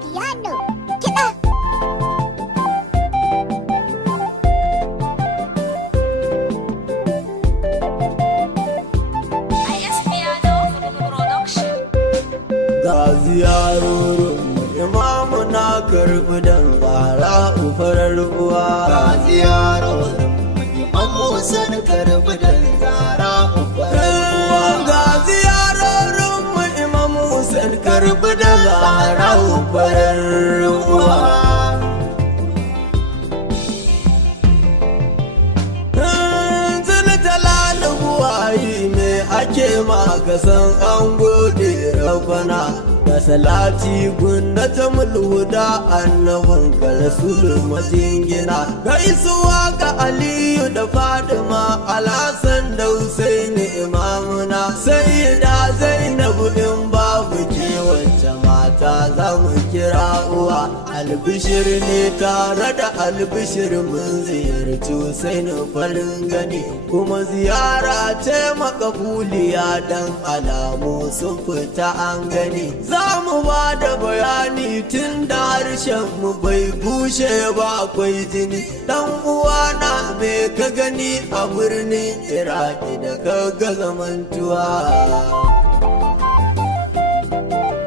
Piano. Kiɗa. Ga ziyarorin imamu na karɓi dan tsara farar uwa. Ga ziyarorin imamu sun karɓi dan tsara farar uwa. Ga ziyarorin imamu sun karɓi dan tsara farar uwa. Ake makasan an gode rabana da salati gunna ta mulhuda annabin ka rasulun majingina gaisuwa ga aliyu da fadima alhassan da husaini imamuna sayyida zainabu in babu ke wacce mata za mu kira uwa albishir ne tare da albishir mun ziyarci husaini farin gani kuma ziyara ce makabuliya dan alamu sun fita an gani za mu ba da bayani tun da harshen mu bai bushe ba akwai jini dan uwa na me ka gani a birnin iraki da ka ga zamantuwa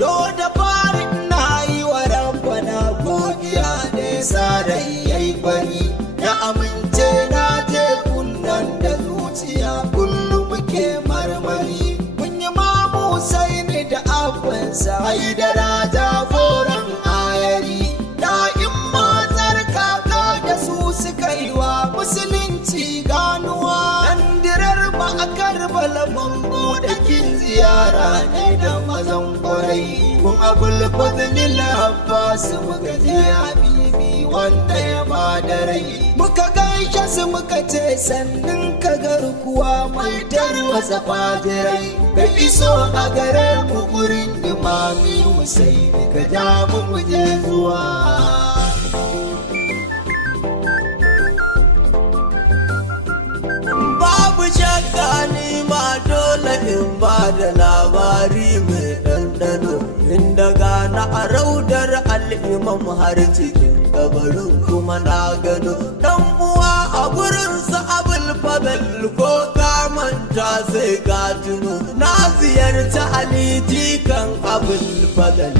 do da fari na yi wa rabbana godiya ne sarai yayi bari ya amince na je kunnan da zuciya kullum ke marmari mun yi mamu sai ne da abban sai da raja foran ayari da in matsar kaka da su suka yi wa musulunci ganuwa nan dirar ma a karbala mun bude kin ziyara ne da mazan kwarai kun abul fadlil abbas muka je habibi wanda ya bada rai muka gaishe su muka ce sannin ka garkuwa mai tarwasa fajirai ka iso a gare mu gurin imami Husaini ka ja mu je zuwa babu shakka ni ma dole in ba da labari mai ɗanɗano inda gana a raudar al'imam har cikin kabarin kuma na gano dan uwa a gurinsa abul fadal ko ka manta sai ka tuno na ziyarci ali jikan abul fadal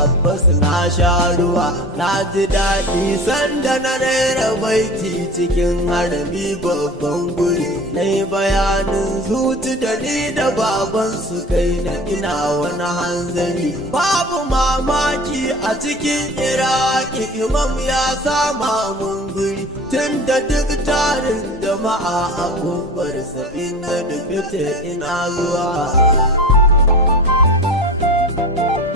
abbas na sha ruwa na ji daɗi sanda na rera baiti cikin harami babban guri na yi bayanin zuci da ni da baban su kai na ina wani hanzari babu mamaki a cikin iraki imam ya sama mun guri tun da duk tarin jama'a a kofarsa inda da fita ina zuwa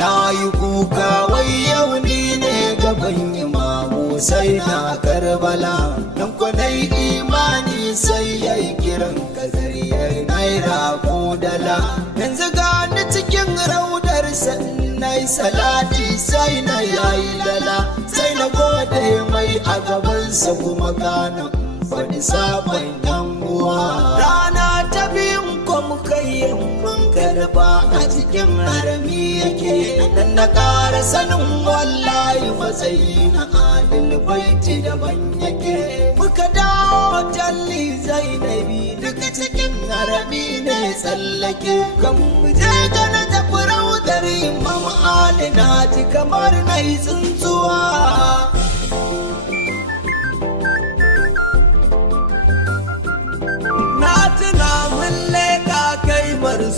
na yi kuka wai yau ni ne gaban imamu sai na karbala nan kwanai imani sai ya yi kiran kazariyar naira ko dala yanzu gani cikin raudar sannai salati sai na yayi lala sai na gode mai a gabansa kuma gana faɗi sabon yan uwa rana ta biyun kwamkayin mun karba a cikin harami yake dan na ƙara sanin wallahi matsayi na adil baiti daban yake muka dawo jalli zainabi duka cikin harami ne tsallake kan muje gana tafi raudar imam ali na ji kamar na yi tsuntsuwa na tuna mun leƙa kai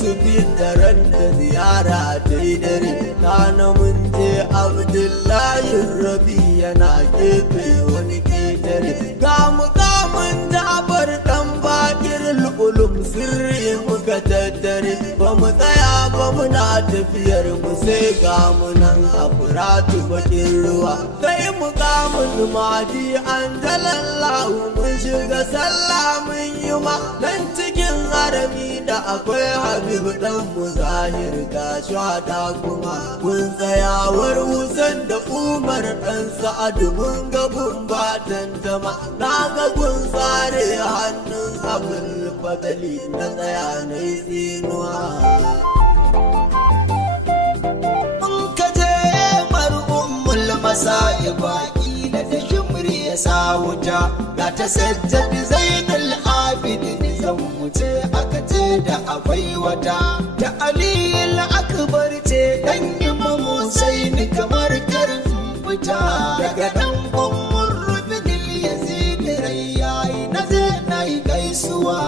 su fitaran da ziyara ta yi dare kana mun je abdullahi rabi yana gefe wani ketare ga mukamin jabar dan bakir ulum sirri muka tattare ba mu tsaya ba muna tafiyar mu sai ga mu nan a furatu bakin ruwa sai mukamin madi an jalallahu mun shiga sallah mun yi ma nan cikin harami da akwai habib dan muzahir ga shahada kuma kun tsayawar Husain da Umar dan Sa'ad mun ga gumba tantama na ga kun tsare hannun abul fadali na tsaya na tsinuwa masa ya baki da ta shimri ya sa wuta ga ta sajjadi zainul abidin zan wuce aka ce da akwai wata da aliyul akbar ce dan imam Husain kamar karin fita daga dan ummur rubin yazid rayyayi na zai gaisuwa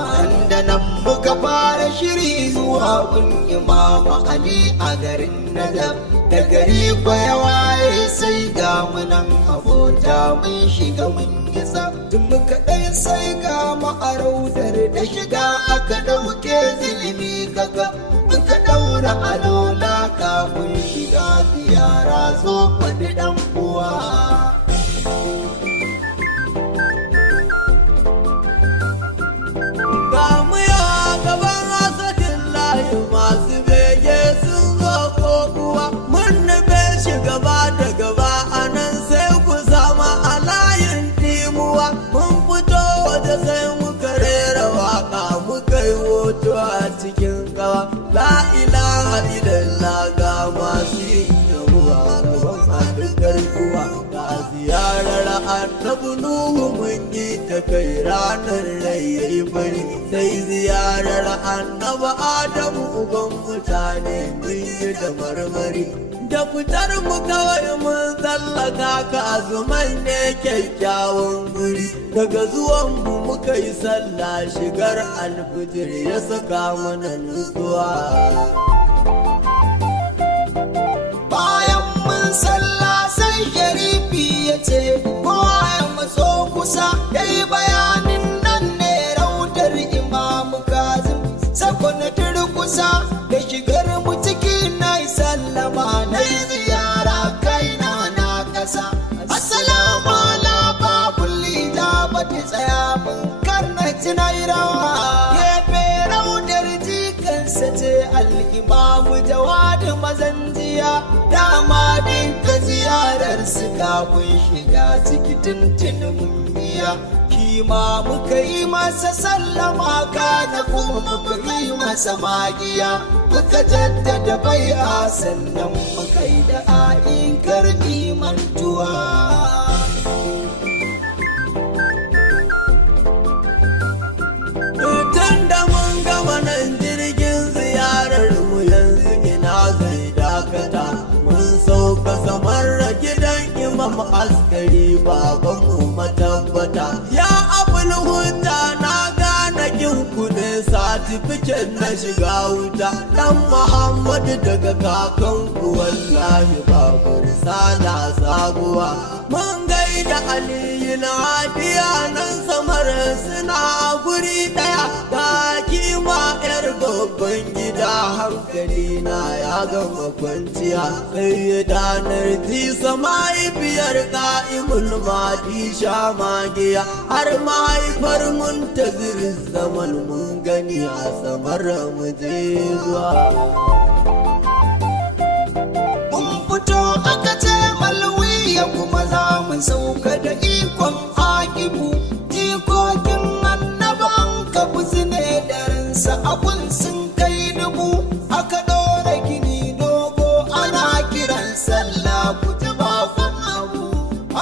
da nan muka fara shiri zuwa gun imam ali a garin Najaf da gari ya waye sai ga munan abota mun shiga mun isa tun muka ɗaya sai ga ma'araudar da shiga aka ɗauke zilimi kaga muka ɗaura alola kafin shiga ziyara zo faɗi ɗan uwa. Ga mu ya gaban asadin layi masu bege sun zo ko kuwa mun nufe shi gaba da gaba a nan sai ku sama a layin timuwa mun fito waje sai muka rera waka muka yi hoto a cikin kawa la ilaha illallah ga masu yin yabuwa gaban haɗin kuwa ga ziyarar annabi nuhu mun yi ta kai ranar rayayi bari sai ziyarar annabi adamu uban mutane mun yi da marmari da fitar mu kawai mun tsallaka kazuman ne kyakkyawan guri daga zuwan mu muka yi sallah shigar alfijir ya saka mana nutsuwa bayan mun sallah sai sharifi ya ce kowa ya matso kusa yayi bayanin nan ne raudar imamu kazim sakon turkusa da shigar mu ciki na sallama na ziyara kaina na kasa assalamu ala babul ijabati tsaya mun karnaci na rawa gefe raudar jikansa ce al-imamu jawadi mazanjiya dama dinka ziyarar su kafin shiga ciki tuntunin miya kima muka yi masa sallama kana kuma muka yi masa magiya muka jaddada bai'a sannan muka yi da a'inkar imantuwa tun da mun gama nan jirgin ziyarar mu yanzu ina zai dakata mun sauka samar gidan imam askari babanmu matabbata ya abul huta na gane kinku ne satifiket na shiga wuta dan muhammadu daga kakanku wallahi babar sana sabuwa mun gaida aliyu na hadiya nan samar suna guri daya ga kima yar babban gida hankali na ya gama kwanciya sai ya danar tisa mahaifiyar ka'imul madi sha magiya har mahaifar mun ta zaman mun gani a samar mu je zuwa mun fito aka ce malwiya kuma za mu sauka da ikon akibu jikokin annaban ka ne da ransa abun sun kai dubu aka ɗora gini dogo ana kiran sallah kuji bakon abu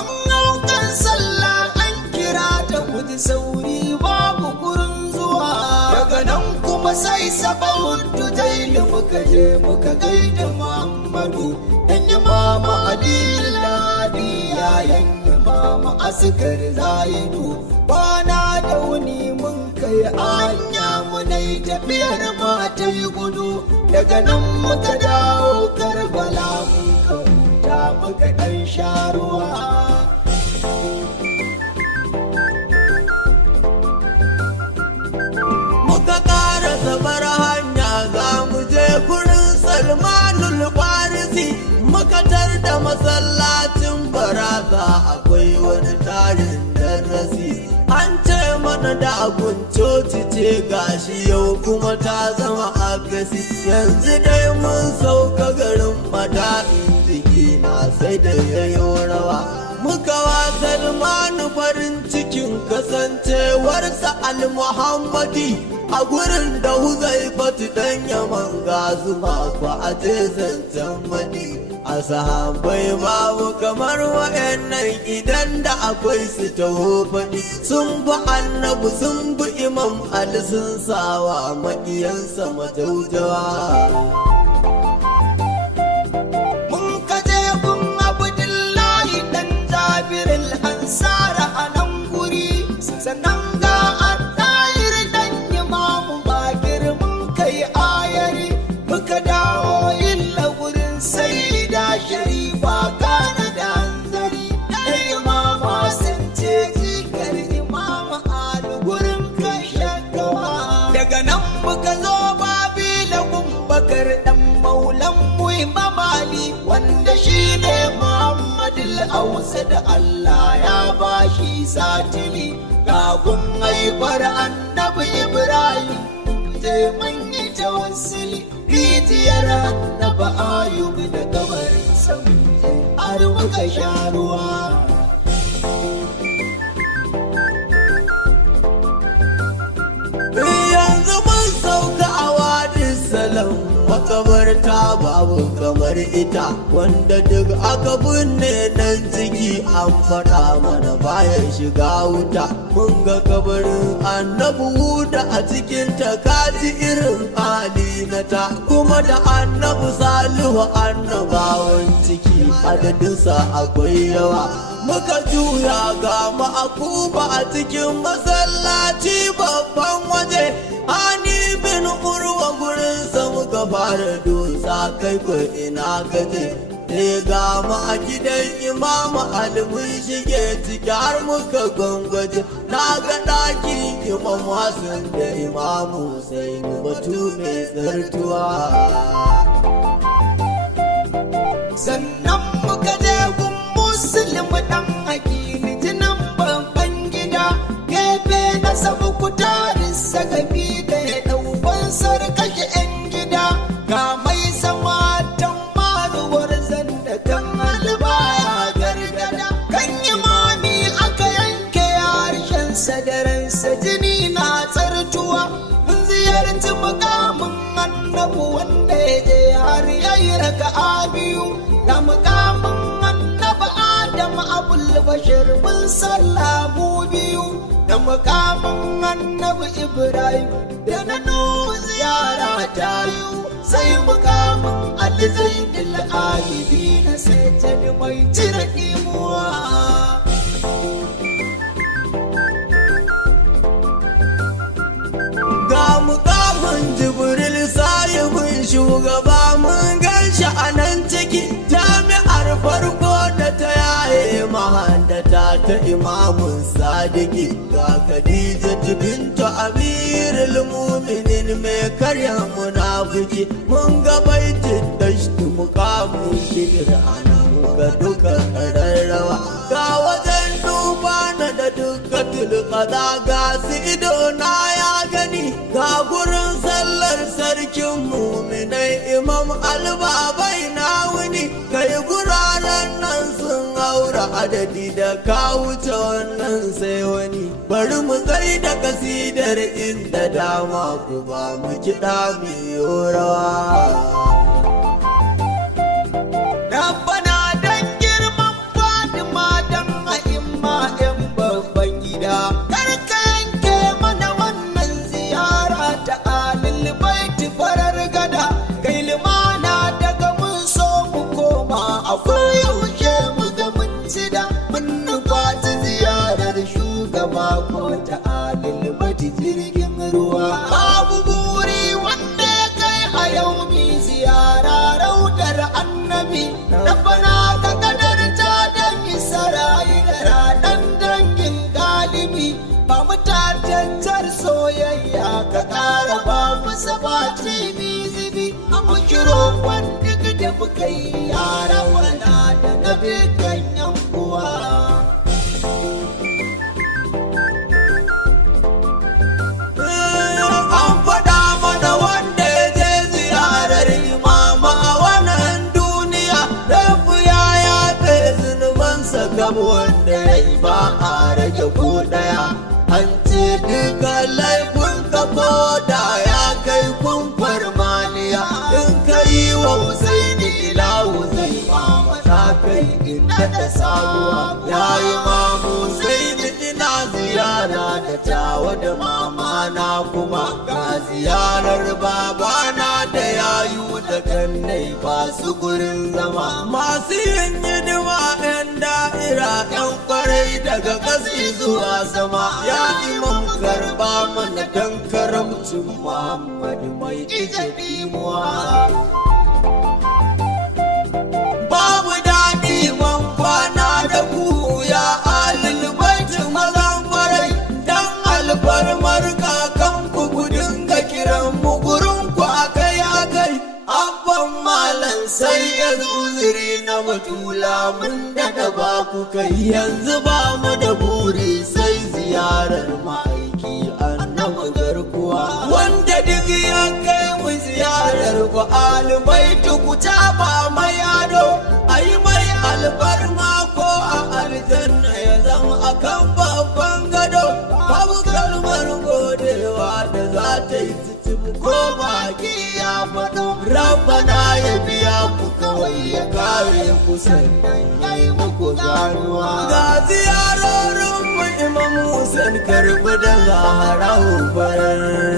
an haukan sallah an kira ta kuji sauri babu gurin zuwa daga nan kuma sai sabon tujaili muka je muka gaida muhammadu dan imama ali ladi yayan imama askar zaidu bana da wuni mun kai anya munai tafiyar mata yi gudu daga nan muka dawo karbala muka huta muka dan sharuwa muka ƙara sabar hanya za mu je gurin salmanul farisi muka tar da masallacin barasa akwai wani tarin darasi an ce mana da abun coci ce gashi yau kuma ta zama akasi yanzu dai mun sauka garin mada'in jiki na sai da yayo rawa muka wa salmanu farin cikin kasancewarsa al-muhammadi a gurin da Huzaifatu dan Yaman ga zuma ku a zancen mani a sahabbai babu kamar wa'annan idan da akwai su taho faɗi sun bi annabi sun bi imam ali sun sawa maƙiyansa majaujawa. Mun kaje gun Abdullahi dan Jabiril Ansara a nan guri sannan ga Attahir dan Imamu Bakir mun kai ayari muka dawo illa gurin Sayyida Sharifa kana da hanzari dan Imama sun ce jikar Imamu Ali gurin kai shakawa daga nan muka zo Babila gun Bakar dan Maulan mu Imam Ali wanda shine Muhammadul Awsa da Allah ya bashi satili gagun haifar annabi Ibrahim je mun yi tawassuli rijiyar annabi Ayub da kabarin sa har muka sha ruwa. Yanzu mun sauka a wadin salam makabarta babu kamar ita wanda duk aka binne nan ciki an faɗa mana bayan shiga wuta mun ga kabarin annabi Huda a cikin kaji irin hali na ta kuma da annabi Salihu annabawan ciki adadinsa akwai yawa muka juya ga ma'akuba a cikin masallaci babban waje ani bin urwa gurin sa muka fara dosa kai ko ina kaje ga mu a gidan Imam Ali mun shige ciki har muka gwangwaje na ga ɗakin Imam Hassan da Imam Hussein batu mai tsartuwa sannan muka je gun Muslim dan hakimi jinan babban gida gefe na sabu kutarin sagabi da ya ɗauban sarkake 'yan gida ga mai sama maruwar zanda kan albaya gargada kan imami aka yanke harshen sadaransa jini na tsartuwa mun ziyarci mukamin annabu wanda ya je har yayi raka'a biyu da mukamin annabi Adam Abul Bashir mun sallamu biyu da mukamin annabi Ibrahim da na Nuhu ziyara ta yi sai mukamin Ali Zainul Abidin sai ta mai cire dimuwa. Ga mukamin Jibril sahibin shugaba mun ganshi a nan ciki jami'ar farko da ta yaye mahandata ta imamun sadiki ga Khadija bintu Amirul Mu'minin mai karya munafiki mun ga baitin dashti mukamin shidir ana muka duka kararrawa ga wajen duba na da dukkatul qada ga su ido na ya gani ga gurin sallar sarkin muminai Imam Albabai na wuni kai guraren nan sun haura adadi da ka wuce wannan sai wani bari mu tsaye da kasidar inda dama ku ba mu kiɗa mai rawa. Rabbana dan girman Fatima dan a'imma 'yan babban gida karka yanke mana wannan ziyara ta alil baiti farar gada kai limana daga mun so mu koma a koyaushe mu ga mun ci da mun nufaci ziyarar shugaba ko ta alil baiti jirgin ruwa babu buri wanda ya kai a yau mi ziyara raudar annabi rabbana ka kadarta dan Isra'ila dan dangin galibi ba mu tantancar soyayya ka ƙara ba mu sabati bizibi mu kiro wanda da muka yi yara wana da nabi kan yan uwa. An faɗa mana wanda ya je ziyarar imama a wannan duniya rabu ya yafe zunubansa gab wanda ya yi ba a rage ko ɗaya an ce duka laifin ka da ya kai kun farmaniya in ka yi wa Husaini ilahu zai ma da sabuwa ya yi mamu sai da ina ziyara da tawa da mama na kuma ga ziyarar babana da yayu da kannai ba su gurin zama masu yin hidima 'yan da'ira 'yan kwarai daga ƙasi zuwa sama ya imam karba mana dan karamcin Muhammadu mai ije bimuwa babu daɗi ban kwana da ku ya alil baitin mazan kwarai dan alfarmar kakan ku gudun ga kiran mu gurin ku akai akai abban malam sai ya uzuri na batula mun da ba ku kai yanzu ba mu da buri sai ziyarar ma'aiki annabi garkuwa wanda duk ya kai mu ziyarar ku alibaitu ku ba mai ado ayi mai alfarma ko a aljanna ya zama akan babban gado babu kalmar godewa da za ta yi cikin ko baki ya faɗo rabbana ya biya ku kawai ya kare ku sannan ya yi muku ganuwa ga ziyarorin mu imam Hussein karbi da zahara barar